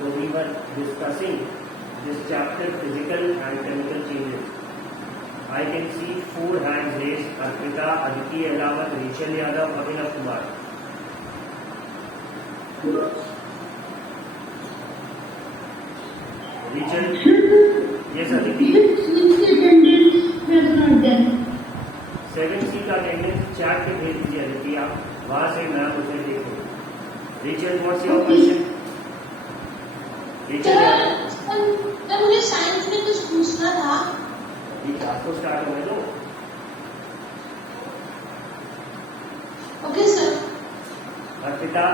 So we were discussing this chapter, physical and chemical changes. I can see 4 hands raised: Arpita, Aditi, Elawat, Rachel Yadav, Abhinav Kumar. Rachel? Yes, Aditi. 7C का attendance chat पे भेज दीजिए अदिति, आप वहां से ma'am उसे देखो. Rachel, what's your question? Rachel, मुझे साइंस में कुछ पूछना था. ये क्लास को स्टार्ट होने दो. Okay sir. Arpita,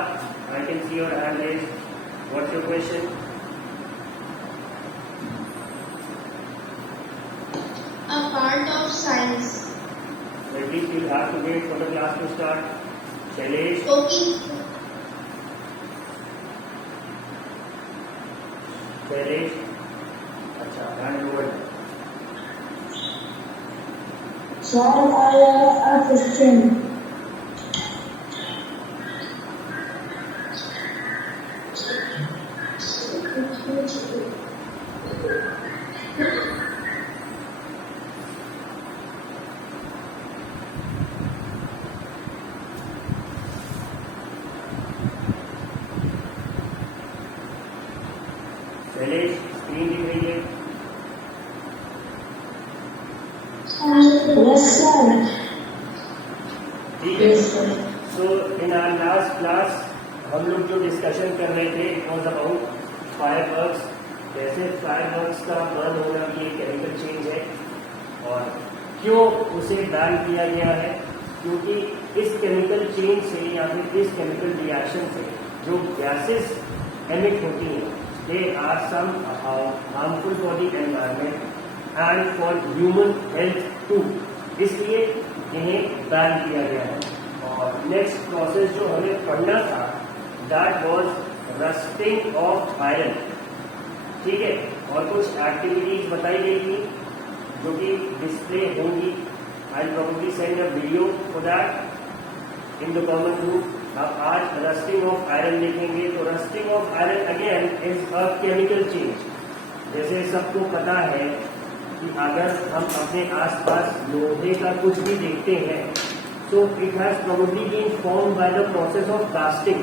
I can see your hand raised. What's your question? A part of science. At least you have to wait for the class to start. Shailesh? Okay. Shailesh? अच्छा, hand over. Sir, I have a question. Shailesh, screen दिख रही है? Yes, sir. ठीक है. So in our last class हम लोग जो discussion कर रहे थे, it was about fireworks. वैसे फायरवर्क्स का बर्न होना भी एक केमिकल चेंज है, और क्यों उसे बैन किया गया है? क्योंकि इस केमिकल चेंज से या फिर इस केमिकल रिएक्शन से जो गैसेस एमिट होती हैं, they are somehow harmful for the environment and for human health too. इसलिए इन्हें बैन किया गया है. और नेक्स्ट प्रोसेस जो हमें पढ़ना था, that was rusting of iron. ठीक है. और कुछ एक्टिविटीज बताई गई थी जो कि डिस्प्ले होंगी. I probably send a video for that in the common group. आप आज रस्टिंग ऑफ आयरन देखेंगे. तो rusting of iron again is a chemical change. जैसे सबको पता है कि अगर हम अपने आसपास लोहे का कुछ भी देखते हैं, तो it has probably been formed by the process of casting.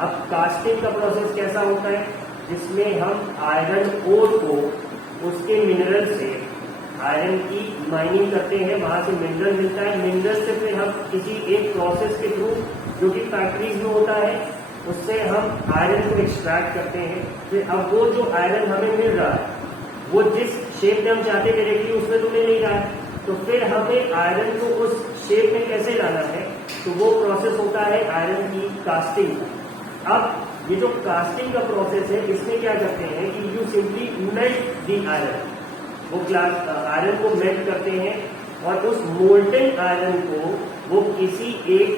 अब कास्टिंग का प्रोसेस कैसा होता है? जिसमें हम आयरन ओर को उसके मिनरल से आयरन की माइनिंग करते हैं, वहां से मिनरल मिलता है. मिनरल से फिर हम किसी एक प्रोसेस के थ्रू, जो कि फैक्ट्रीज में होता है, उससे हम आयरन को एक्सट्रैक्ट करते हैं. फिर अब वो जो आयरन हमें मिल रहा है, वो जिस शेप में हम चाहते डायरेक्टली उसमें तो मिल नहीं रहा है. तो फिर हमें आयरन को उस शेप में कैसे लाना है? तो वो प्रोसेस होता है आयरन की कास्टिंग. अब ये जो कास्टिंग का प्रोसेस है, इसमें क्या करते हैं कि you simply melt the iron. वो आयरन को मेल्ट करते हैं और उस मोल्टन आयरन को वो किसी एक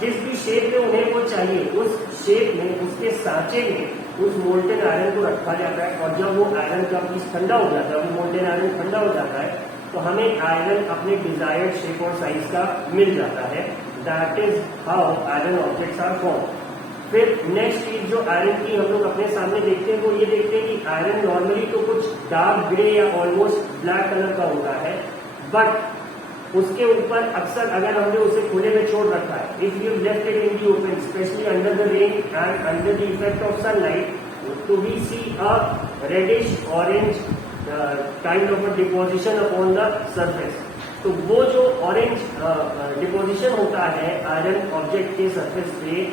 जिस भी शेप में उन्हें वो चाहिए, उस शेप में, उसके सांचे में उस मोल्टन आयरन को रखा जाता है. और जब वो आयरन का पीस ठंडा हो जाता है, वो मोल्टन आयरन ठंडा हो जाता है, तो हमें आयरन अपने डिजायर्ड शेप और साइज का मिल जाता है. That is how iron objects are form. फिर नेक्स्ट चीज जो आयरन की हम लोग अपने सामने देखते हैं, वो ये देखते हैं कि आयरन नॉर्मली तो कुछ डार्क ग्रे या ऑलमोस्ट ब्लैक कलर का होता है, बट उसके ऊपर अक्सर अगर हमने उसे खुले में छोड़ रखा है, if you left it in the open, specially under the rain and under the effect of sunlight, तो we see a reddish orange kind of a deposition upon the surface. तो वो जो ऑरेंज डिपोजिशन होता है iron object के surface पे,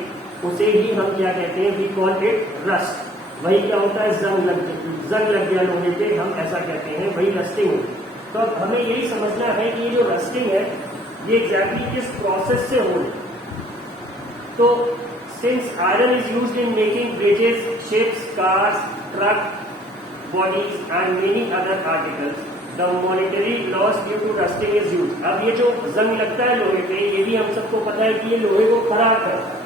उसे ही हम क्या कहते हैं? We call it rust. वही क्या होता है? जंग लग गया लोहे पे, हम ऐसा कहते हैं, वही रस्टिंग होती है. तो अब हमें यही समझना है कि ये जो रस्टिंग है, ये एग्जैक्टली किस प्रोसेस से हो रही है. तो since iron is used in making bridges, ships, cars, truck bodies and many other articles, the monetary loss due to rusting is used. अब ये जो जंग लगता है लोहे पे, ये भी हम सबको पता है कि ये लोहे को खराब करता है.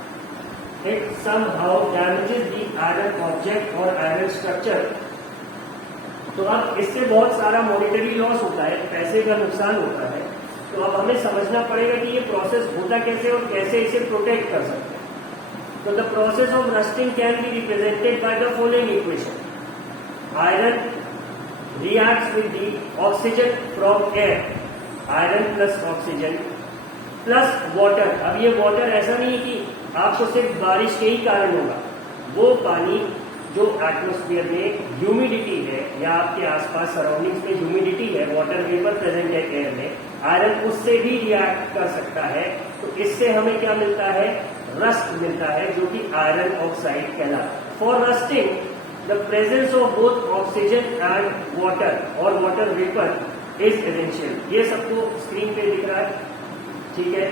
It somehow damages the iron object or iron structure. तो अब इससे बहुत सारा मॉनिटरी लॉस होता है, पैसे का नुकसान होता है. तो अब हमें समझना पड़ेगा कि ये प्रोसेस होता कैसे और कैसे इसे प्रोटेक्ट कर सकते हैं. तो the process of rusting can be represented by the following equation. Iron reacts with the oxygen from air, iron plus oxygen plus water. अब ये वाटर ऐसा नहीं है कि आपको सिर्फ बारिश के ही कारण होगा. वो पानी जो एटमॉस्फेयर में ह्यूमिडिटी है या आपके आसपास सराउंडिंग्स में ह्यूमिडिटी है, वाटर वेपर प्रेजेंट है एयर में, आयरन उससे भी रिएक्ट कर सकता है. तो इससे हमें क्या मिलता है? रस्ट मिलता है, जो कि आयरन ऑक्साइड कहलाता है. For rusting the presence of both oxygen and water or water vapor is essential. ये सबको स्क्रीन पे दिख रहा है, ठीक है.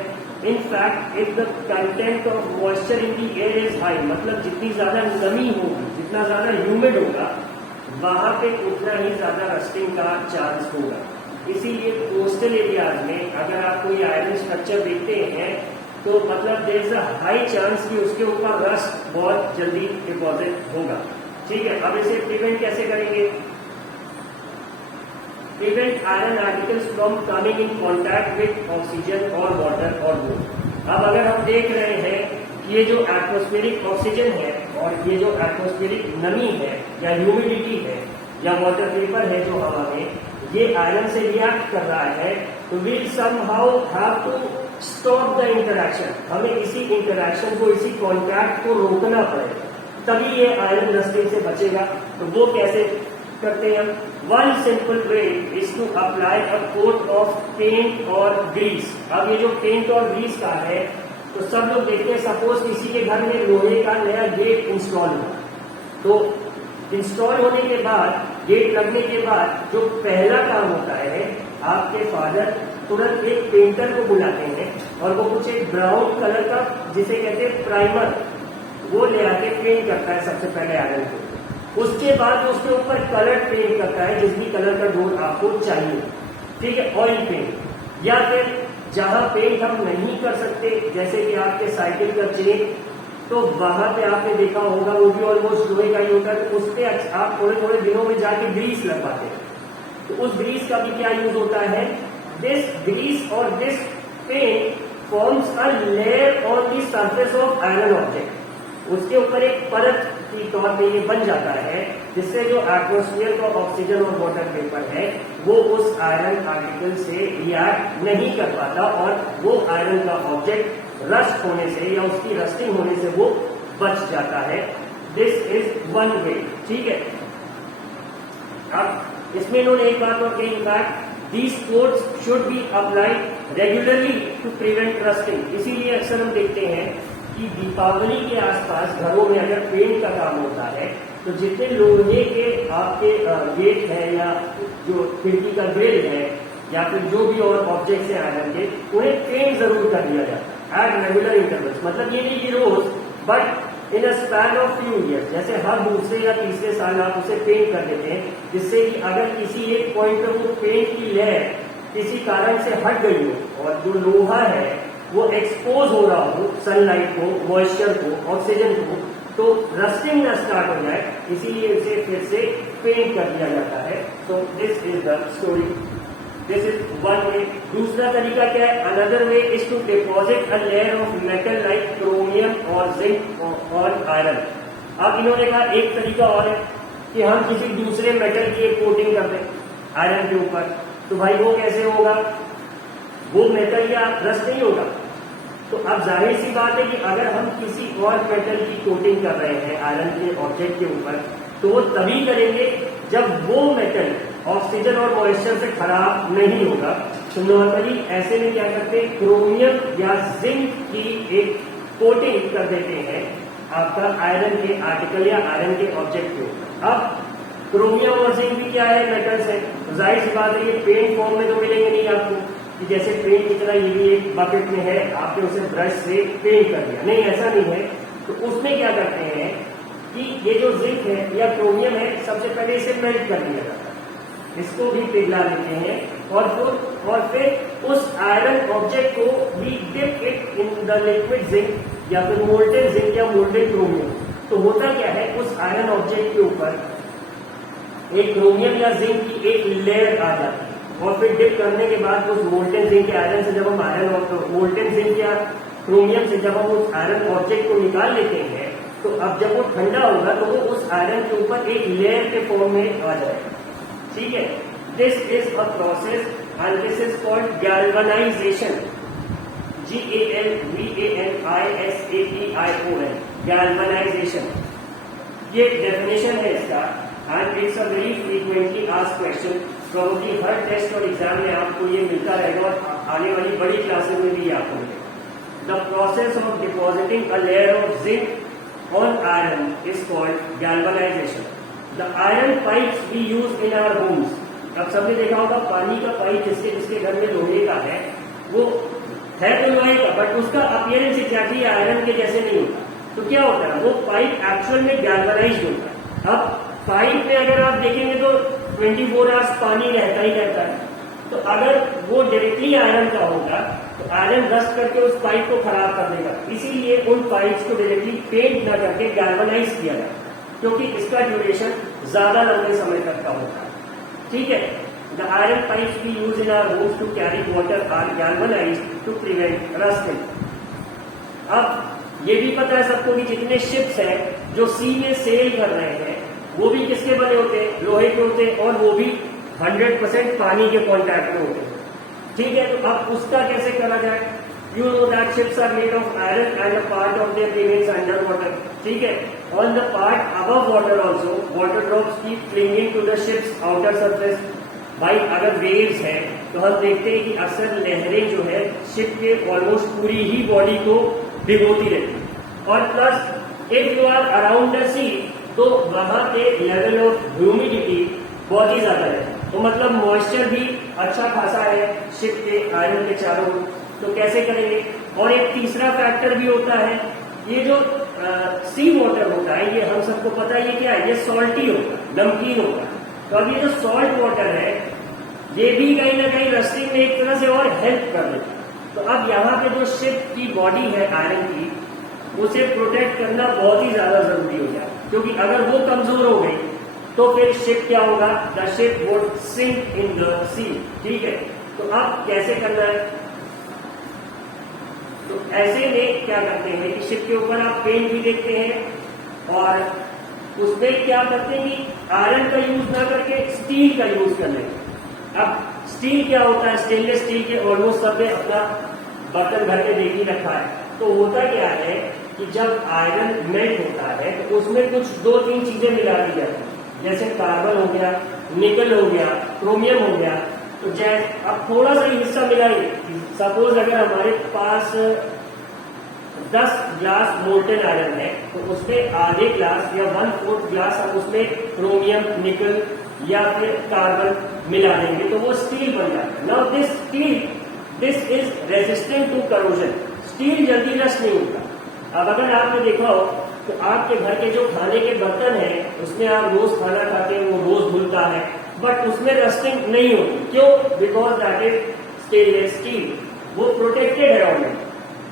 In fact, if the content of moisture in the air is high, मतलब जितनी ज्यादा नमी होगी, जितना ज्यादा ह्यूमिड होगा, वहां पे उतना ही ज्यादा रस्टिंग का चांस होगा. इसीलिए कोस्टल एरियाज में अगर आप कोई आयरन स्ट्रक्चर देखते हैं तो मतलब there is a high chance कि उसके ऊपर रस्ट बहुत जल्दी डिपॉजिट होगा. ठीक है. अब इसे प्रिवेंट कैसे करेंगे? Prevent iron articles from coming in contact with oxygen और वाटर और बोथ. अब अगर हम देख रहे हैं कि ये जो एटमॉस्फेरिक ऑक्सीजन है और ये जो एटमॉस्फेरिक नमी है या ह्यूमिडिटी है या वाटर वेपर है जो हवा में, ये आयरन से रिएक्ट कर रहा है, तो we somehow have to stop the interaction. हमें इसी इंटरैक्शन को, इसी कॉन्टैक्ट को रोकना पड़ेगा, तभी ये आयरन रस्टिंग से बचेगा. तो वो कैसे करते हैं? One simple way is to apply a coat of paint और ग्रीस. अब ये जो पेंट और ग्रीस का है, तो सब लोग देखते हैं, सपोज किसी के घर में लोहे का नया गेट इंस्टॉल हुआ, तो इंस्टॉल होने के बाद, गेट लगने के बाद जो पहला काम होता है, आपके फादर तुरंत एक पेंटर को बुलाते हैं और वो कुछ एक ब्राउन कलर का, जिसे कहते हैं प्राइमर, वो ले आके पेंट करता है सबसे पहले आयरन को. उसके बाद उसके ऊपर कलर पेंट करता है, जिस भी कलर का डोर आपको चाहिए. ठीक है. ऑयल पेंट, या फिर जहां पेंट हम नहीं कर सकते, जैसे कि आपके साइकिल का चेन, तो वहां पे आपने देखा होगा वो भी ऑलमोस्ट लोहे का ही होता है, तो उस पर आप थोड़े थोड़े दिनों में जाके ग्रीस लगवाते हैं. तो उस ग्रीस का भी क्या यूज होता है? दिस ग्रीस और this paint forms a layer on the surface of iron object. उसके ऊपर एक परत की तौर पे ये बन जाता है, जिससे जो एटमॉस्फेयर का ऑक्सीजन और वाटर वेपर है वो उस आयरन आर्टिकल से रिएक्ट नहीं कर पाता और वो आयरन का ऑब्जेक्ट रस्ट होने से या उसकी रस्टिंग होने से वो बच जाता है. This is one way. ठीक है. अब इसमें इन्होंने एक बात और कही, in fact these coats should be applied regularly to prevent rusting. इसीलिए अक्सर हम देखते हैं कि दीपावली के आसपास घरों में अगर पेंट का काम होता है, तो जितने लोहे के आपके गेट है या जो खिड़की का ग्रिल है या फिर जो भी और ऑब्जेक्ट्स हैं आयरन के, उन्हें पेंट जरूर कर दिया जाता है एट रेगुलर इंटरवल्स. मतलब ये नहीं कि रोज, but in a span of few years. जैसे हर दूसरे या तीसरे साल आप उसे पेंट कर देते हैं, जिससे कि अगर किसी एक पॉइंट पर वो पेंट की लेयर किसी कारण से हट गई हो और जो लोहा है वो एक्सपोज हो रहा हो सनलाइट को, मॉइस्चर को, ऑक्सीजन को, तो रस्टिंग न स्टार्ट हो जाए, इसीलिए इसे फिर से पेंट कर दिया जाता है. तो this is the story. This is one way. दूसरा तरीका क्या है? Another way is to deposit a layer of metal like chromium और जिंक और आयरन. अब इन्होंने कहा एक तरीका और है कि हम किसी दूसरे मेटल की एक कोटिंग कर दें आयरन के ऊपर. तो भाई वो कैसे होगा? वो मेटल या रस्ट नहीं होगा. तो अब जाहिर सी बात है कि अगर हम किसी और मेटल की कोटिंग कर रहे हैं आयरन के ऑब्जेक्ट के ऊपर, तो वो तभी करेंगे जब वो मेटल ऑक्सीजन और मॉइस्चर से खराब नहीं होगा. तो नॉर्मली ऐसे में क्या करते हैं, क्रोमियम या जिंक की एक कोटिंग कर देते हैं आपका आयरन के आर्टिकल या आयरन के ऑब्जेक्ट के ऊपर. अब क्रोमियम और जिंक भी क्या है, मेटल्स है. तो जाहिर सी बात है ये पेंट फॉर्म में तो मिलेंगे नहीं आपको कि जैसे पेंट की तरह ये भी एक बकेट में है, आपने उसे ब्रश से पेंट कर दिया. नहीं, ऐसा नहीं है. तो उसमें क्या करते हैं कि ये जो जिंक है या क्रोमियम है, सबसे पहले इसे मेल्ट कर दिया जाता है, इसको भी पिघला लेते हैं और फिर उस आयरन ऑब्जेक्ट को we dip it in the liquid zinc या फिर मोल्टेन जिंक या मोल्टेन क्रोमियम. तो होता क्या है, उस आयरन ऑब्जेक्ट के ऊपर एक क्रोमियम या जिंक की एक लेयर आ जाती है और फिर डिप करने के बाद उस मोल्टेन जिंक के आयरन से जब हम आयरन और मोल्टेन जिंक या क्रोमियम से जब हम उस आयरन ऑब्जेक्ट को निकाल लेते हैं तो अब जब वो ठंडा होगा तो वो उस आयरन के ऊपर एक लेयर के फॉर्म में आ जाएगा। ठीक है, this is a process and this is called galvanisation, GALVANISATION, galvanisation. ये डेफिनेशन है इसका and it's a very frequently asked question. Probably हर टेस्ट और एग्जाम में आपको ये मिलता रहेगा और आने वाली बड़ी क्लासेस में भी ये आपको मिलेगा। The process of depositing a layer of zinc on iron is called galvanization. The iron pipes we use in our homes. अब सबने देखा होगा पानी का पाइप जिसके घर में लोहे का है, वो है तो लोहे का बट उसका अपीयरेंस एग्जैक्टली आयरन के जैसे नहीं होता। तो क्या होता है, वो पाइप एक्चुअल में गैल्वेनाइज्ड होता है। अब पाइप में अगर आप देखेंगे तो 24 आवर्स पानी रहता ही रहता है। तो अगर वो डायरेक्टली आयरन का होगा तो आयरन रस्ट करके उस पाइप को खराब कर देगा। इसीलिए उन पाइप्स को डायरेक्टली पेंट न करके गैल्वेनाइज किया जाए, क्योंकि इसका ड्यूरेशन ज्यादा लंबे समय तक का होता है। ठीक है, the iron pipes we use in our homes to carry water are galvanised to prevent rusting. अब ये भी पता है सबको कि जितने शिप्स हैं जो सी में सेल कर रहे हैं वो भी किसके बने होते हैं, लोहे के होते हैं, और वो भी 100% पानी के कॉन्टैक्ट में होते हैं। ठीक है, तो अब उसका कैसे करा जाए? You know that ships are made of iron and a part of their remains under water. ठीक है, on the part above water also water drops keep clinging to the ships outer surface. भाई अगर waves है तो हम देखते हैं कि अक्सर लहरें जो है शिप के ऑलमोस्ट पूरी ही बॉडी को भिगोती रहती है। और plus if you are around the sea तो वहां के लेवल ऑफ ह्यूमिडिटी बहुत ही ज्यादा है, तो मतलब मॉइस्चर भी अच्छा खासा है शिप के आयरन के चारों ओर। तो कैसे करेंगे? और एक तीसरा फैक्टर भी होता है, ये जो सी वाटर होता है ये हम सबको पता है ये क्या है, ये सॉल्टी होता है, नमकीन होता है। तो अब ये जो सॉल्ट वाटर है ये भी कहीं ना कहीं रस्टिंग में एक तरह से और हेल्प कर देता है। तो अब यहाँ पे जो शिप की बॉडी है आयरन की, उसे प्रोटेक्ट करना बहुत ही ज्यादा जरूरी हो जाए, क्योंकि अगर वो कमजोर हो गई तो फिर शिप क्या होगा, the ship would sink in the sea. ठीक है, तो अब कैसे करना है? तो ऐसे में क्या करते हैं कि शिप के ऊपर आप पेंट भी देखते हैं और उसमें क्या करते हैं कि आयरन का यूज ना करके स्टील का यूज कर लेते हैं। अब स्टील क्या होता है, स्टेनलेस स्टील के ऑलमोस्ट सबने अपना बर्तन भर के देख ही रखा है। तो होता क्या है कि जब आयरन मेल्ट होता है तो उसमें कुछ 2-3 चीजें मिला दी जाती है, जैसे कार्बन हो गया, निकल हो गया, क्रोमियम हो गया। तो जैसे अब थोड़ा सा हिस्सा मिलाइए, सपोज अगर हमारे पास 10 ग्लास मोल्टन आयरन है तो उसमें आधे ग्लास या 1/4 ग्लास हम उसमें क्रोमियम, निकल या फिर कार्बन मिला देंगे तो वो स्टील बन जाता है। Now this steel this is resistant to corrosion. Steel जल्दी रस्ट नहीं होता। अब अगर आपने देखा हो तो आपके घर के जो खाने के बर्तन हैं उसमें आप रोज खाना खाते हैं, वो रोज धुलता है बट उसमें रस्टिंग नहीं होती। क्यों? Because that is stainless steel, वो प्रोटेक्टेड है ऑलरेडी।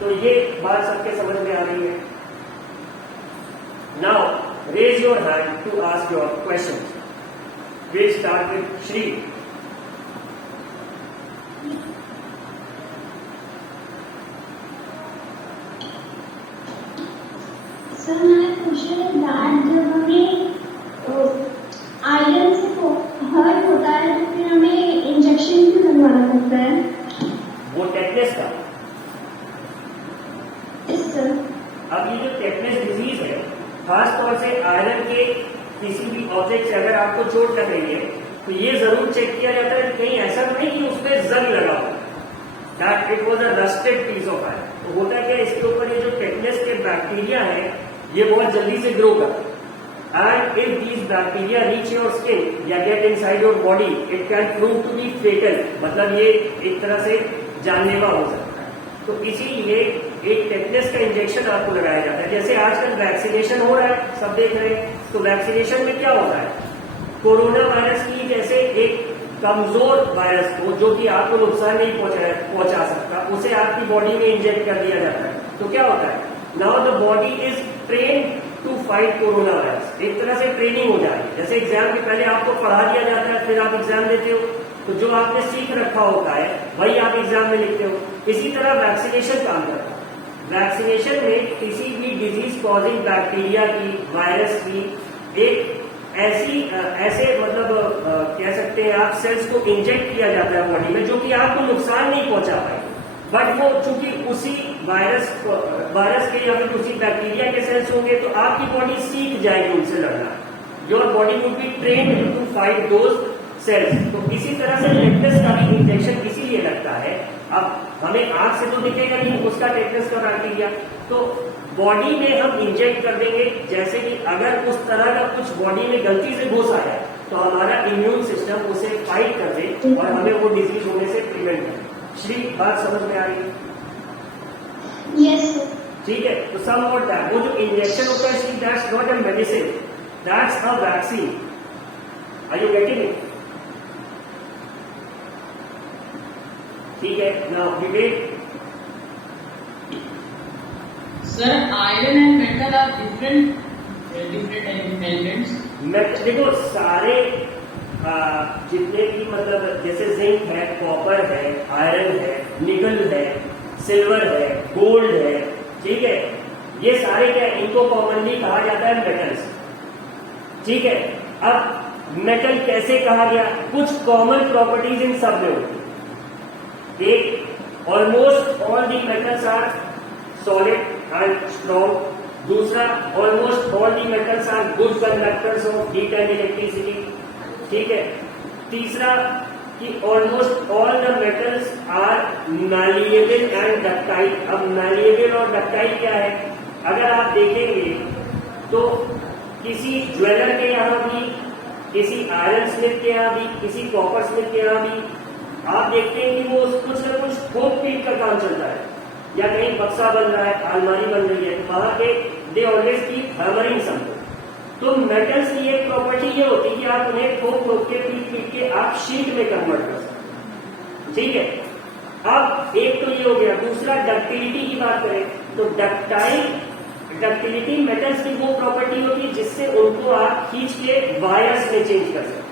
तो ये बात सबके समझ में आ रही है। Now raise your hand to ask your question. Will start with Shri. Sir मैं पूछ रही हूँ जब हमें आयरन से हर्ट होता है तो फिर हमें इंजेक्शन क्यों लगवाना पड़ता है? वो टेटनेस का। Yes sir. अब ये जो टेटनेस डिजीज है खास तौर से आयरन के किसी भी ऑब्जेक्ट से अगर आपको चोट लग रही है तो ये जरूर चेक किया जाता है कि कहीं ऐसा तो नहीं कि उसमें जंग लगा हो, that it was a rusted piece of iron. तो होता क्या है, इसके ऊपर ये जो टेटनेस के बैक्टीरिया है ये बहुत जल्दी से ग्रो करता है। And if these bacteria reach your skin या get inside your body it can prove to be fatal, मतलब ये एक तरह से जानलेवा हो सकता है। तो इसीलिए एक टेटनेस का इंजेक्शन आपको लगाया जाता है। जैसे आजकल वैक्सीनेशन हो रहा है, सब देख रहे हैं, तो वैक्सीनेशन में क्या होता है, कोरोना वायरस की जैसे एक कमजोर वायरस को जो कि आपको नुकसान नहीं पहुंचा सकता उसे आपकी बॉडी में इंजेक्ट कर दिया जाता है। तो क्या होता है, now the body is train to fight corona virus. एक तरह से ट्रेनिंग हो जाएगी, जैसे एग्जाम के पहले आपको पढ़ा दिया जाता है फिर आप एग्जाम देते हो, तो जो आपने सीख रखा होता है वही आप एग्जाम में लिखते हो। इसी तरह वैक्सीनेशन काम करता है। वैक्सीनेशन में किसी भी डिजीज कॉजिंग बैक्टीरिया की, वायरस की एक ऐसे मतलब कह सकते हैं आप सेल्स को इंजेक्ट किया जाता है बॉडी में, जो कि आपको नुकसान नहीं पहुंचा पाए, बट वो चूंकि उसी वायरस के या फिर उसी बैक्टीरिया के सेल्स होंगे तो आपकी बॉडी सीख जाएगी उनसे लड़ना। Your body will be trained to fight those cells. तो इसी तरह से टेटनस का भी इंजेक्शन इसीलिए लगता है। अब हमें आंख से तो दिखेगा नहीं उसका टेटनस का बैक्टीरिया, तो बॉडी में हम इंजेक्ट कर देंगे। जैसे कि अगर उस तरह का कुछ बॉडी में गलती से घुस आया तो हमारा इम्यून सिस्टम उसे फाइट कर दे और हमें वो डिजीज होने से प्रिवेंट करे। श्री, बात समझ में आ रही है? यस। ठीक है, तो सम और दैट, वो जो इंजेक्शन होता है, that's not a medicine, that's a vaccine. Are you getting it? ठीक है, now Vivek. Sir, iron and metal are different elements. देखो सारे जितने भी मतलब जैसे जिंक है, कॉपर है, आयरन है, निकल है, सिल्वर है, गोल्ड है, ठीक है, ये सारे क्या है, इनको कॉमनली कहा जाता है मेटल्स। ठीक है, अब मेटल कैसे कहा गया? कुछ कॉमन प्रॉपर्टीज इन सब में होती है। एक, almost all the metals are solid and strong। दूसरा, almost all the metals are good conductors of heat and electricity। ठीक है। तीसरा कि almost all the metals are malleable and ductile। अब malleable और ductile क्या है? अगर आप देखेंगे तो किसी ज्वेलर के यहाँ भी, किसी आयरन स्मिथ के यहाँ भी, किसी कॉपर स्मिथ के यहाँ भी आप देखते हैं कि वो कुछ न कुछ ठोक पीट का काम चलता है, या कहीं बक्सा बन रहा है, अलमारी बन रही है, वहां पे दे ऑलवेज की हैमरिंग समथिंग। तो मेटल्स की एक प्रॉपर्टी ये होती है कि आप उन्हें ठोक ठोक के, पीट पीट के आप शीट में कन्वर्ट कर सकते। ठीक है, अब एक तो ये हो गया। दूसरा, डक्टिलिटी की बात करें तो डक्टिलिटी मेटल्स की वो प्रॉपर्टी होती है जिससे उनको आप खींच के वायर्स में चेंज कर सकते हैं।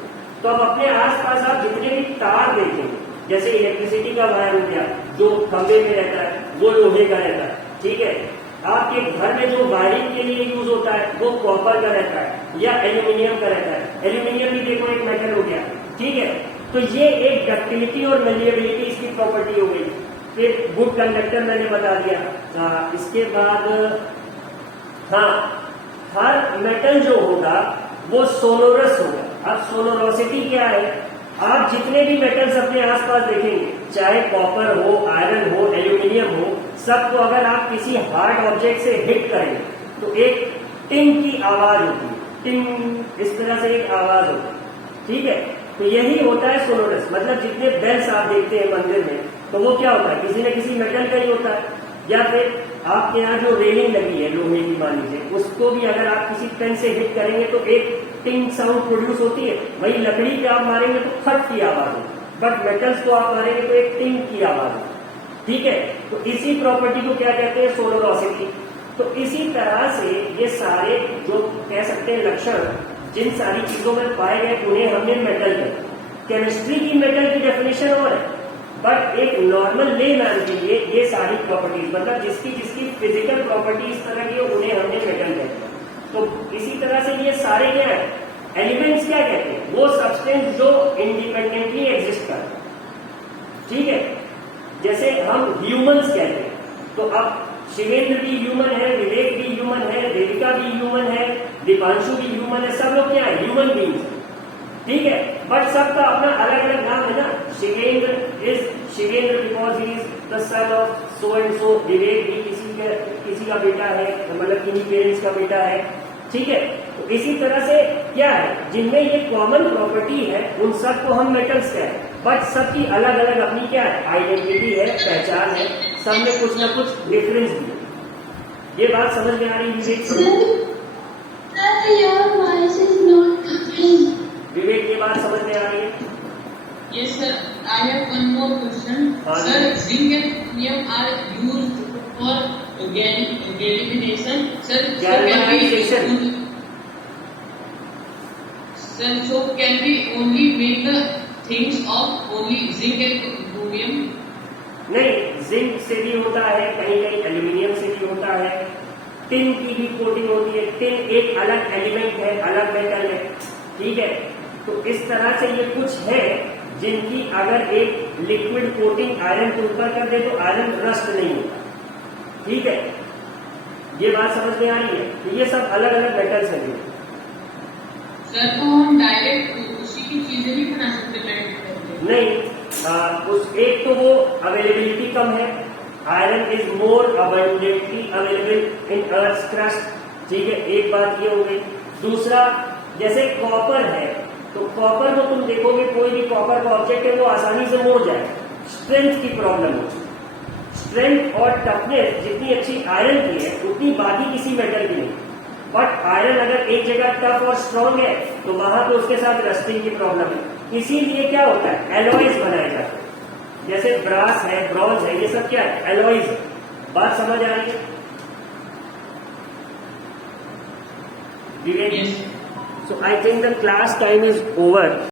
तो अब अपने आसपास आप जितने भी तार देखेंगे, जैसे इलेक्ट्रिसिटी का वायर हो गया जो खंभे में रहता है, वो लोहे का रहता है। ठीक है, आपके घर में जो वायरिंग के लिए यूज होता है वो कॉपर का रहता है या एल्यूमिनियम का रहता है। एल्यूमिनियम भी देखो एक मेटल हो गया। ठीक है, तो ये एक डक्टिलिटी और मेलिएबिलिटी इसकी प्रॉपर्टी हो गई। फिर गुड कंडक्टर मैंने बता दिया। इसके बाद हाँ, हर मेटल जो होगा वो सोनोरस होगा। अब सोनोरोसिटी क्या है? आप जितने भी मेटल्स अपने आसपास देखेंगे, चाहे कॉपर हो, आयरन हो, एल्यूमिनियम हो, सबको अगर आप किसी हार्ड ऑब्जेक्ट से हिट करेंगे तो एक टिंग की आवाज होती है, टिंग, इस तरह से एक आवाज होती है। ठीक है, तो यही होता है सोनोरस। मतलब जितने बेल्स आप देखते हैं मंदिर में, तो वो क्या होता है, किसी न किसी मेटल का ही होता है। या फिर आपके यहाँ जो रेलिंग लगी है लोहे की, मान लीजिए, उसको भी अगर आप किसी पेन से हिट करेंगे तो एक टिंग साउंड प्रोड्यूस होती है। वही लकड़ी पे आप मारेंगे तो खट की आवाज होगी, बट मेटल्स को आप मारेंगे तो एक टिंग की आवाज होगी। ठीक है, तो इसी प्रॉपर्टी को क्या कहते हैं? सोनोरोसिटी। तो इसी तरह से ये सारे जो कह सकते हैं लक्षण जिन सारी चीजों में पाए गए उन्हें हमने मेटल कहते हैं। केमिस्ट्री की मेटल की डेफिनेशन और है, बट एक नॉर्मल लेमैन के लिए ये सारी प्रॉपर्टीज, मतलब जिसकी जिसकी फिजिकल प्रॉपर्टी इस तरह की उन्हें हमने मेटल कहते हैं। तो इसी तरह से ये सारे क्या है? एलिमेंट्स क्या कहते हैं? वो सब्सटेंस जो इंडिपेंडेंटली एग्जिस्ट करते हैं। ठीक है, जैसे हम ह्यूमंस कहते हैं, तो अब शिवेंद्र भी ह्यूमन है, विवेक भी ह्यूमन है, देविका भी ह्यूमन है, दीपांशु भी ह्यूमन है, सब लोग क्या है? Human beings. ठीक है, बट सबका अपना अलग अलग नाम है ना। Shivendra is Shivendra because he is the son of so and so. Vivek भी किसी का बेटा है, मतलब किन्हीं पेरेंट्स का बेटा है। ठीक है, तो इसी तरह से क्या है, जिनमें ये कॉमन प्रॉपर्टी है उन सबको हम मेटल्स कहते हैं, बट सबकी अलग अलग अपनी क्या है? आइडेंटिटी है, पहचान है, सब में कुछ ना कुछ डिफरेंस भी है। ये बात समझ में आ रही है? विवेक, ये बात समझ में आ रही है? Yes, sir. I have one more question. Sir, zinc and chromium are used for galvanization. Sir, so can we only make the things of only zinc and chromium? नहीं, जिंक से भी होता है, कहीं कहीं एल्यूमिनियम से भी होता है, टिन की भी कोटिंग होती है। टिन एक अलग एलिमेंट है, अलग मेटल है, ठीक है। तो इस तरह से ये कुछ है जिनकी अगर एक लिक्विड कोटिंग आयरन के ऊपर कर दे तो आयरन रस्ट नहीं होता, ठीक है। ये बात समझ में आ रही है। तो ये सब अलग अलग मेटल्स हैं। सर तो हम डायरेक्ट उसी की चीजें नहीं बना सकते मेल्ट नहीं, उस एक तो वो अवेलेबिलिटी कम है, iron is more abundantly available in earth crust, ठीक है। एक बात ये हो गई। दूसरा, जैसे कॉपर है, तो कॉपर को तुम देखोगे कोई भी कॉपर का ऑब्जेक्ट है वो आसानी से मोड़ जाए, स्ट्रेंथ की प्रॉब्लम होती है। स्ट्रेंथ और टफनेस जितनी अच्छी आयरन की है उतनी बाकी किसी मेटल की नहीं। बट आयरन अगर एक जगह टफ और स्ट्रॉन्ग है तो वहां तो उसके साथ रस्टिंग की प्रॉब्लम है। इसीलिए क्या होता है, एलॉयज बनाए जाते हैं। जैसे ब्रास है, ब्रॉन्ज है, ये सब क्या है, एलॉयज। बात समझ आ रही है विवेक? Yes. So I think the class time is over.